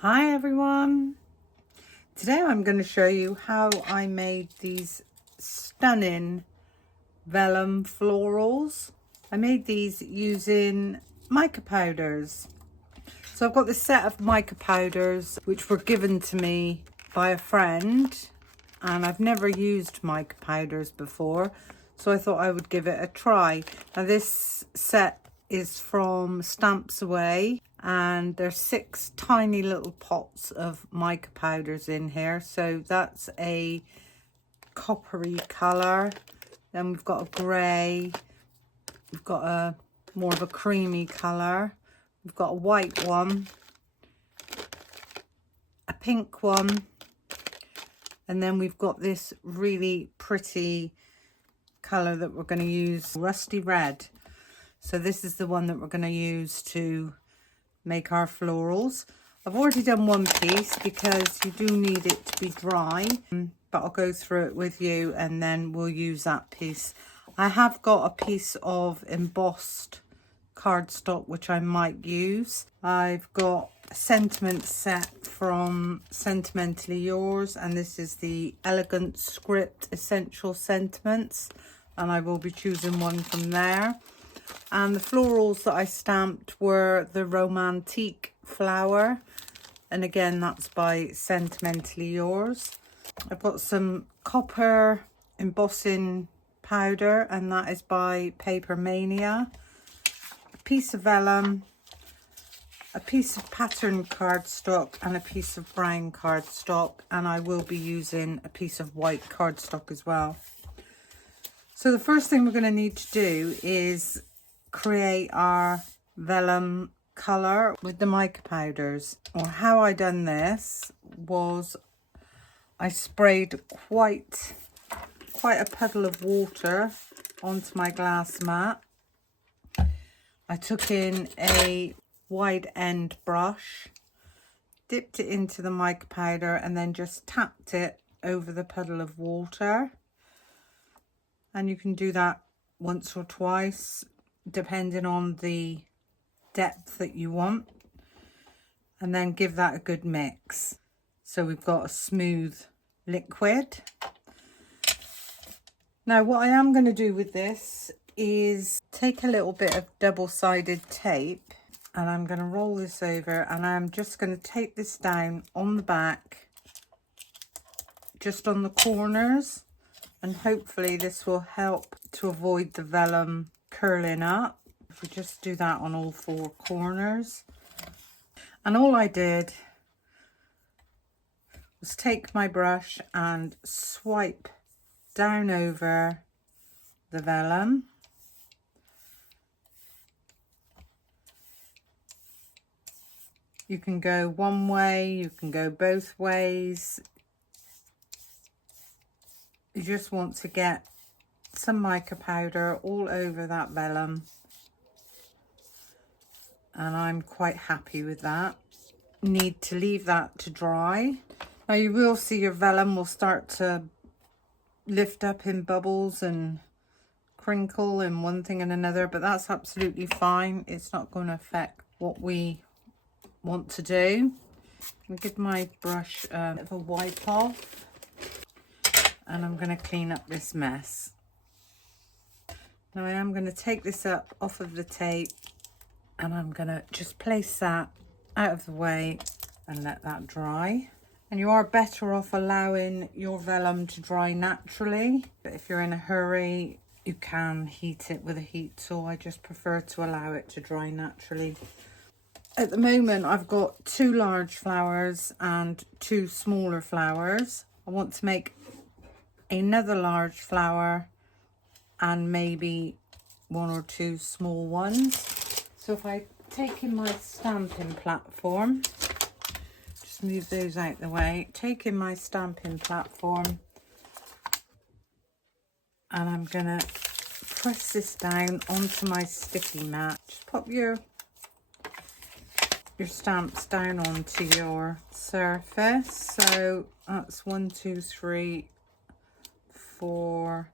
Hi everyone! Today I'm going to show you how I made these stunning vellum florals. I made these using mica powders. So I've got this set of mica powders which were given to me by a friend, and I've never used mica powders before, so I thought I would give it a try. Now this set is from Stamps Away, and there's 6 tiny little pots of mica powders in here. So that's a coppery colour, then we've got a grey, we've got a more of a creamy colour, we've got a white one, a pink one, and then we've got this really pretty colour that we're going to use, rusty red. So this is the one that we're going to use to make our florals. I've already done one piece because you do need it to be dry, but I'll go through it with you and then we'll use that piece. I have got a piece of embossed cardstock which I might use. I've got a sentiment set from Sentimentally Yours, and this is the Elegant Script Essential Sentiments, and I will be choosing one from there. And the florals that I stamped were the Romantique flower, and again that's by Sentimentally Yours. I've got some copper embossing powder, and that is by Paper Mania. A piece of vellum, a piece of pattern cardstock, and a piece of brown cardstock, and I will be using a piece of white cardstock as well. So the first thing we're going to need to do is create our vellum colour with the mica powders. Or how I done this was I sprayed quite a puddle of water onto my glass mat. I took in a wide end brush, dipped it into the mica powder, and then just tapped it over the puddle of water. And you can do that once or twice depending on the depth that you want, and then give that a good mix so we've got a smooth liquid. Now what I am going to do with this is take a little bit of double-sided tape, and I'm going to roll this over, and I'm just going to tape this down on the back, just on the corners, and hopefully this will help to avoid the vellum curling up. If we just do that on all 4 corners. And all I did was take my brush and swipe down over the vellum. You can go one way, you can go both ways. You just want to get some mica powder all over that vellum, and I'm quite happy with that. Need to leave that to dry. Now you will see your vellum will start to lift up in bubbles and crinkle and one thing and another, but that's absolutely fine. It's not going to affect what we want to do. I'm going to give my brush a bit of a wipe off, and I'm going to clean up this mess. Now I am going to take this up off of the tape, and I'm going to just place that out of the way and let that dry. And you are better off allowing your vellum to dry naturally, but if you're in a hurry you can heat it with a heat tool. I just prefer to allow it to dry naturally. At the moment I've got 2 large flowers and 2 smaller flowers. I want to make another large flower and maybe 1 or 2 small ones. So if I take in my stamping platform, just move those out the way, take in my stamping platform, and I'm gonna press this down onto my sticky mat. Just pop your stamps down onto your surface. So that's 1, 2, 3, 4,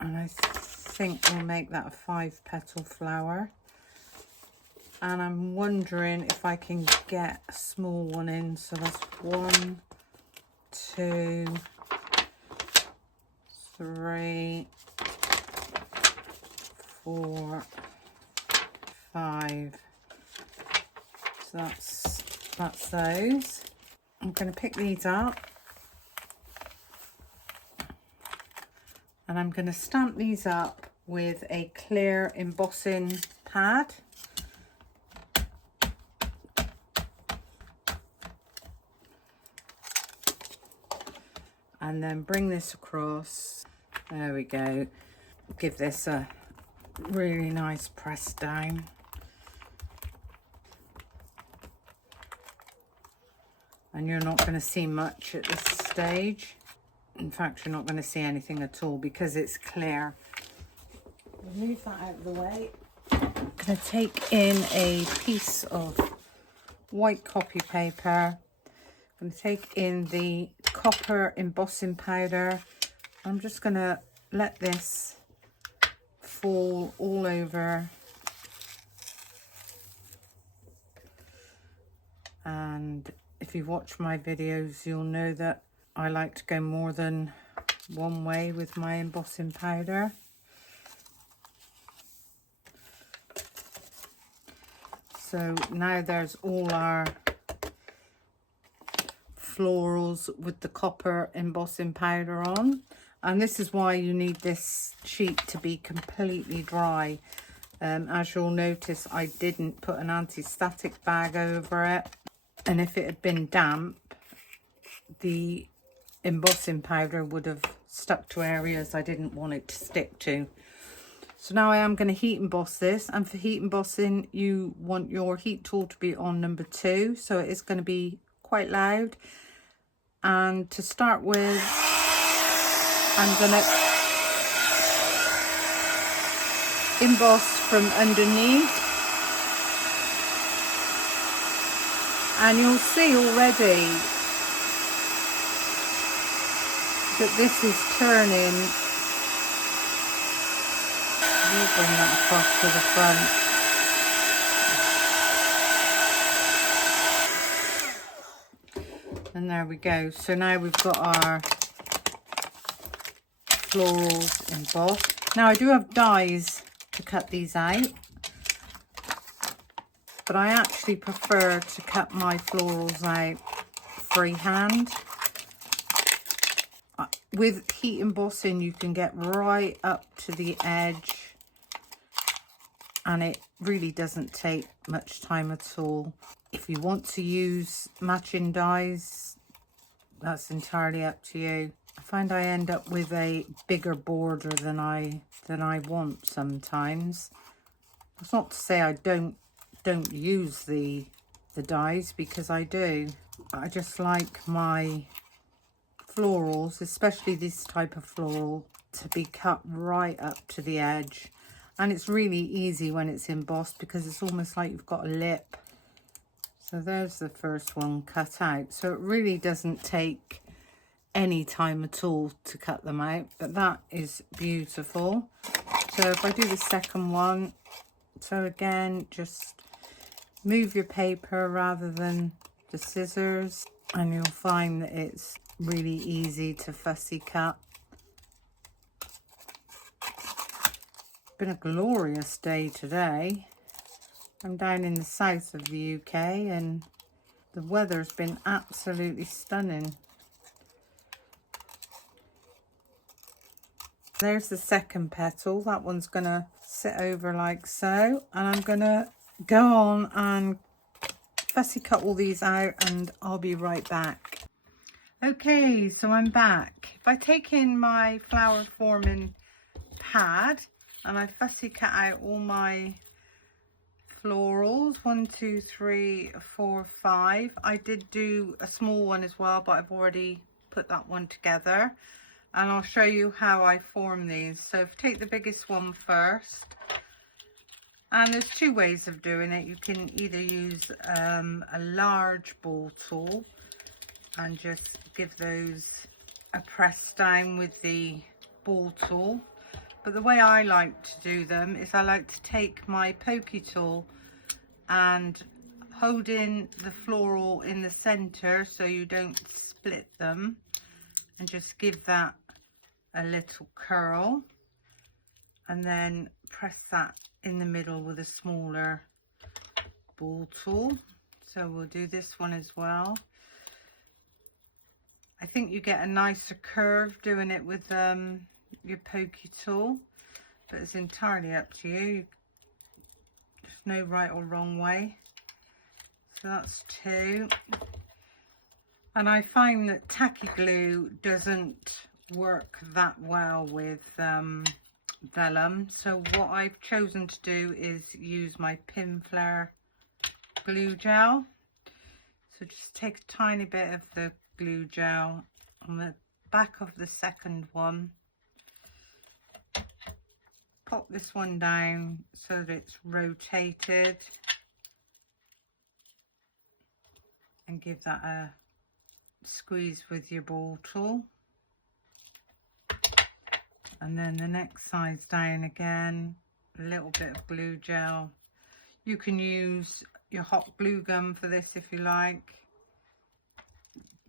and I think we'll make that a 5-petal flower. And I'm wondering if I can get a small one in. So that's 1, 2, 3, 4, 5. So that's those. I'm going to pick these up and I'm going to stamp these up with a clear embossing pad. And then bring this across. There we go. Give this a really nice press down. And you're not going to see much at this stage. In fact, you're not going to see anything at all because it's clear. Move that out of the way. I'm going to take in a piece of white copy paper. I'm going to take in the copper embossing powder. I'm just going to let this fall all over. And if you watch my videos, you'll know that I like to go more than one way with my embossing powder. So now there's all our florals with the copper embossing powder on. And this is why you need this sheet to be completely dry. As you'll notice, I didn't put an anti-static bag over it. And if it had been damp, the embossing powder would have stuck to areas I didn't want it to stick to. So now I am going to heat emboss this, and for heat embossing you want your heat tool to be on number 2, so it is going to be quite loud. And to start with, I'm going to emboss from underneath, and you'll see already that this is turning. We'll bring that across to the front. And there we go. So now we've got our florals embossed. Now I do have dies to cut these out, but I actually prefer to cut my florals out freehand. With heat embossing you can get right up to the edge and it really doesn't take much time at all. If you want to use matching dies, that's entirely up to you. I find I end up with a bigger border than I want sometimes. That's not to say I don't use the dies, because I do. I just like my florals, especially this type of floral, to be cut right up to the edge. And it's really easy when it's embossed because it's almost like you've got a lip. So there's the first one cut out. So it really doesn't take any time at all to cut them out, but that is beautiful. So if I do the second one, so again, just move your paper rather than the scissors, and you'll find that it's really easy to fussy cut. Been a glorious day today. I'm down in the south of the UK and the weather's been absolutely stunning. There's the second petal. That one's gonna sit over like so, and I'm gonna go on and fussy cut all these out, and I'll be right back. Okay, so I'm back. If I take in my flower forming pad and I fussy cut out all my florals, 1, 2, 3, 4, 5. I did do a small one as well, but I've already put that one together, and I'll show you how I form these. So if you take the biggest one first, and there's two ways of doing it. You can either use a large ball tool and just give those a press down with the ball tool, but the way I like to do them is I like to take my pokey tool and holding the floral in the center so you don't split them, and just give that a little curl, and then press that in the middle with a smaller ball tool. So we'll do this one as well. I think you get a nicer curve doing it with your pokey tool, but it's entirely up to you. There's no right or wrong way. So that's 2. And I find that tacky glue doesn't work that well with vellum. So what I've chosen to do is use my Pinflair glue gel. So just take a tiny bit of the glue gel on the back of the second one. Pop this one down so that it's rotated, and give that a squeeze with your ball tool. And then the next side's down again, a little bit of glue gel. You can use your hot glue gun for this if you like.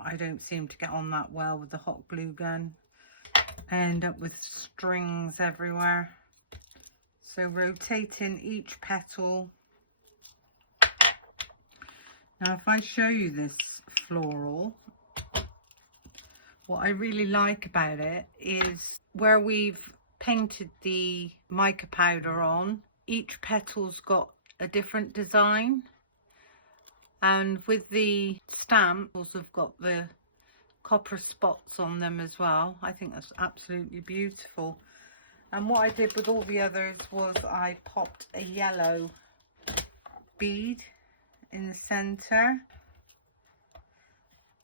I don't seem to get on that well with the hot glue gun. I end up with strings everywhere. So rotating each petal. Now if I show you this floral, what I really like about it is where we've painted the mica powder on, each petal's got a different design, and with the stamps have got the copper spots on them as well. I think that's absolutely beautiful. And what I did with all the others was I popped a yellow bead in the center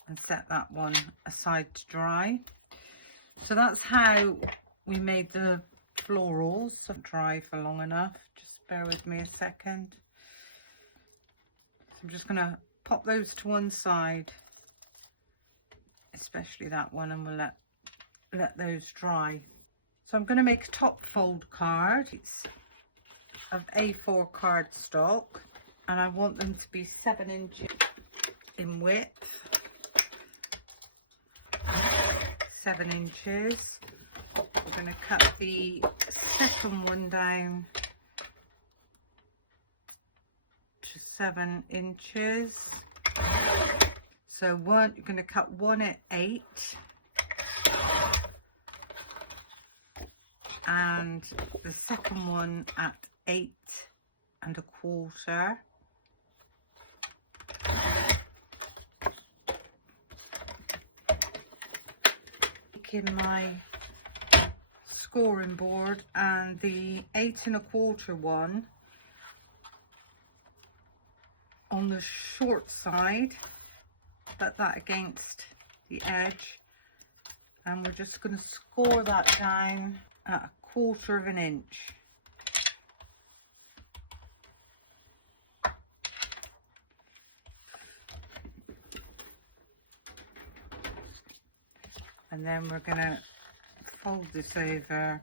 and set that one aside to dry. So that's how we made the florals. Dry for long enough, just bear with me a second. So I'm just going to pop those to one side, especially that one, and we'll let those dry. So I'm going to make a top fold card. It's of A4 cardstock, and I want them to be 7 inches in width. 7 inches. We're going to cut the second one down to 7 inches. So you're going to cut one at 8. And the second one at 8 1/4. Taking my scoring board and the 8 1/4 one on the short side, put that against the edge, and we're just going to score that down at 1/4 inch. And then we're going to fold this over,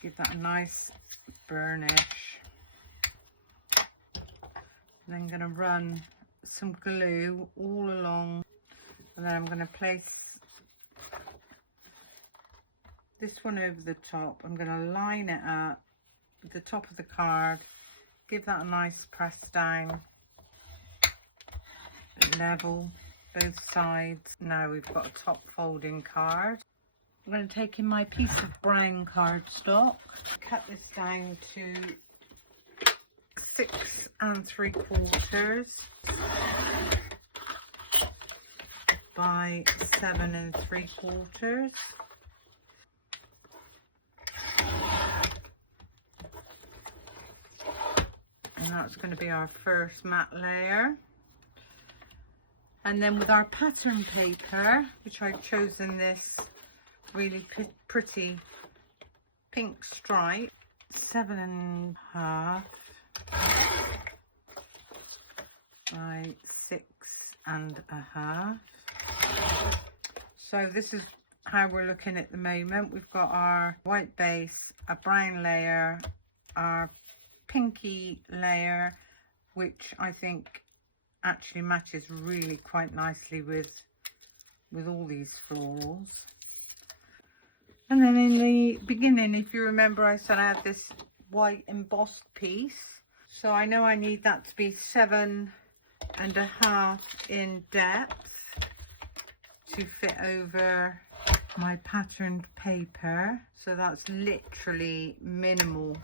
give that a nice burnish. And then I'm going to run some glue all along, and then I'm going to place this one over the top. I'm going to line it up with the top of the card, give that a nice press down, level both sides. Now we've got a top folding card. I'm going to take in my piece of brown cardstock, cut this down to 6 3/4 by 7 3/4. And that's going to be our first matte layer. And then with our pattern paper, which I've chosen this really pretty pink stripe, 7 1/2 by 6 1/2. So this is how we're looking at the moment. We've got our white base, a brown layer, our pinky layer, which I think actually matches really quite nicely with all these florals. And then in the beginning, if you remember, I said I had this white embossed piece. So I know I need that to be 7.5 in depth to fit over my patterned paper. So that's literally minimal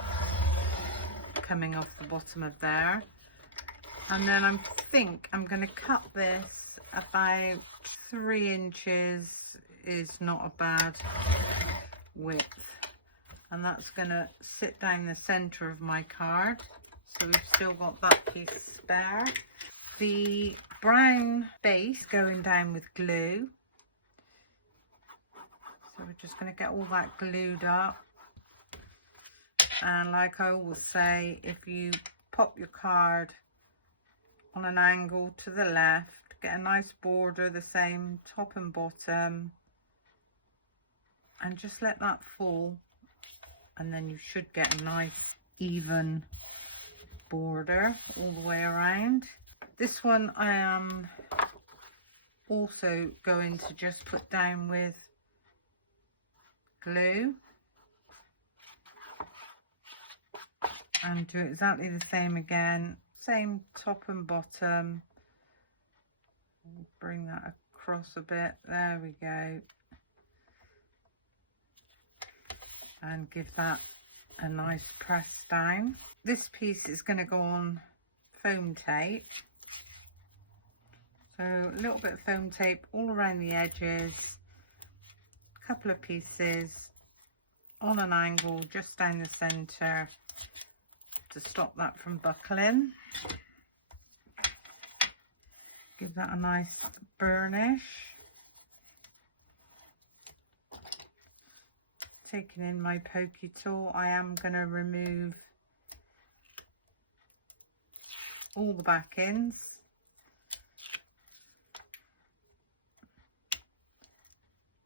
coming off the bottom of there. And then I think I'm going to cut this about 3 inches is not a bad width. And that's going to sit down the center of my card. So we've still got that piece spare. The brown base going down with glue. So we're just going to get all that glued up. And like I always say, if you pop your card on an angle to the left, get a nice border the same top and bottom, and just let that fall, and then you should get a nice even border all the way around. This one I am also going to just put down with glue and do exactly the same again, same top and bottom. Bring that across a bit, there we go, and give that a nice press down. This piece is going to go on foam tape, so a little bit of foam tape all around the edges, a couple of pieces on an angle just down the center to stop that from buckling. Give that a nice burnish. Taking in my pokey tool, I am going to remove all the back ends.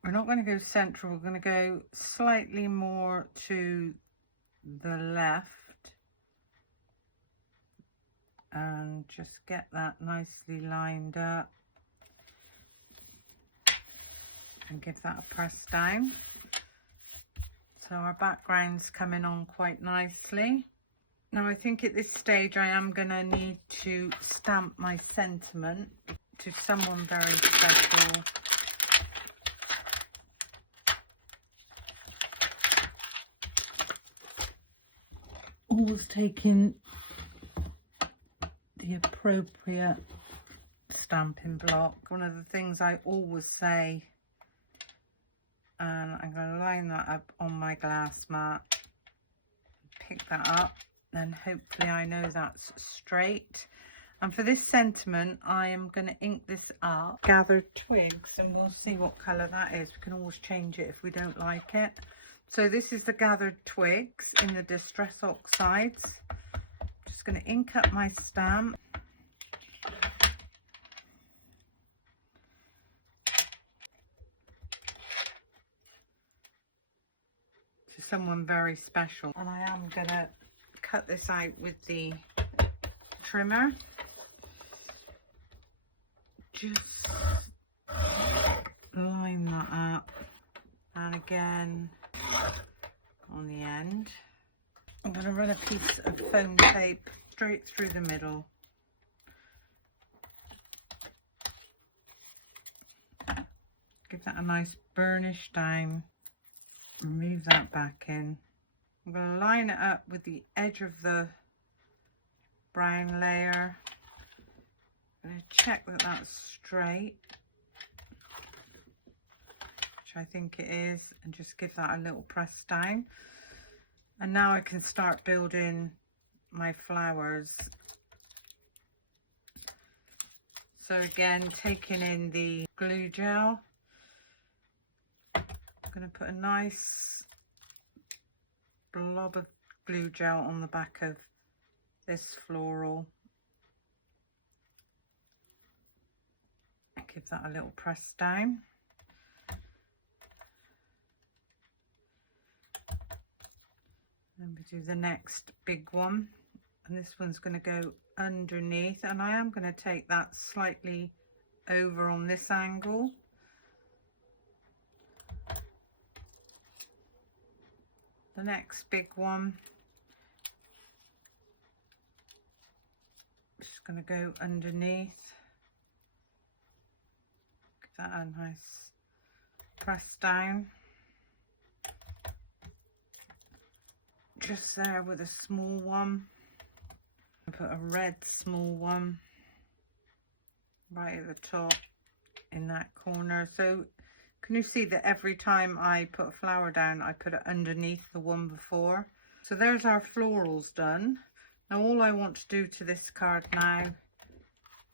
We're not going to go central, we're going to go slightly more to the left and just get that nicely lined up and give that a press down. So our background's coming on quite nicely. Now I think at this stage I am going to need to stamp my sentiment to someone very special. Always taking the appropriate stamping block. One of the things I always say, and I'm going to line that up on my glass mat, pick that up, then hopefully I know that's straight. And for this sentiment I am going to ink this up, gathered twigs, and we'll see what colour that is. We can always change it if we don't like it. So this is the gathered twigs in the Distress Oxides. Just going to ink up my stamp. To someone very special. And I am going to cut this out with the trimmer. Just line that up. And again, on the end, I'm going to run a piece of foam tape straight through the middle. Give that a nice burnish down. Remove that back in. I'm going to line it up with the edge of the brown layer. I'm going to check that that's straight, which I think it is, and just give that a little press down. And now I can start building my flowers. So again, taking in the glue gel, I'm going to put a nice blob of glue gel on the back of this floral. Give that a little press down. Then we do the next big one. and this one's going to go underneath, and I am going to take that slightly over on this angle. The next big one, just going to go underneath. Give that a nice press down. Just there with a small one. Put a red small one right at the top in that corner. So can you see that every time I put a flower down, I put it underneath the one before? So there's our florals done. Now all I want to do to this card now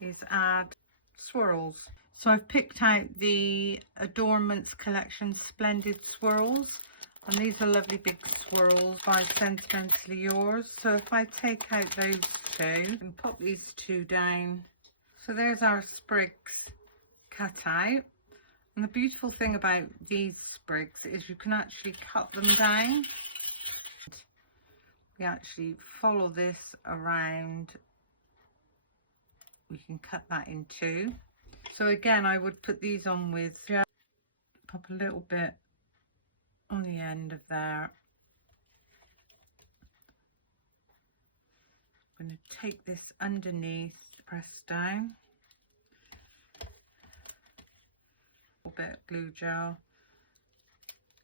is add swirls. So I've picked out the Adornments Collection Splendid Swirls, and these are lovely big swirls by Sentimentally Yours. So if I take out those two and pop these two down, so there's our sprigs cut out. And the beautiful thing about these sprigs is you can actually cut them down. We actually follow this around. We can cut that in two. So again, I would put these on with, pop a little bit on the end of there. I'm going to take this underneath, press down. A bit of glue gel,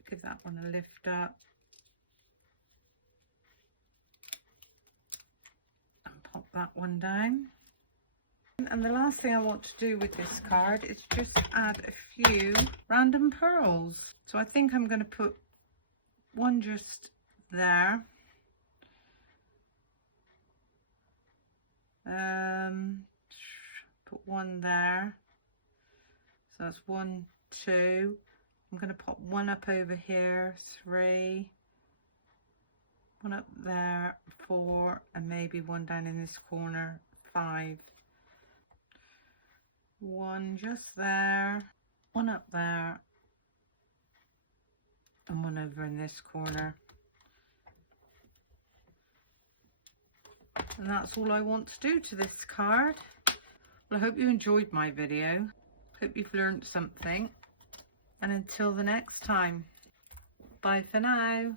give that one a lift up, and pop that one down. And the last thing I want to do with this card is just add a few random pearls. So I think I'm going to put one just there, put one there. So that's 1, 2. I'm going to pop one up over here, 3, one up there, 4, and maybe one down in this corner, 5. One just there, one up there, and one over in this corner. And that's all I want to do to this card. Well, I hope you enjoyed my video. Hope you've learned something. And until the next time, bye for now.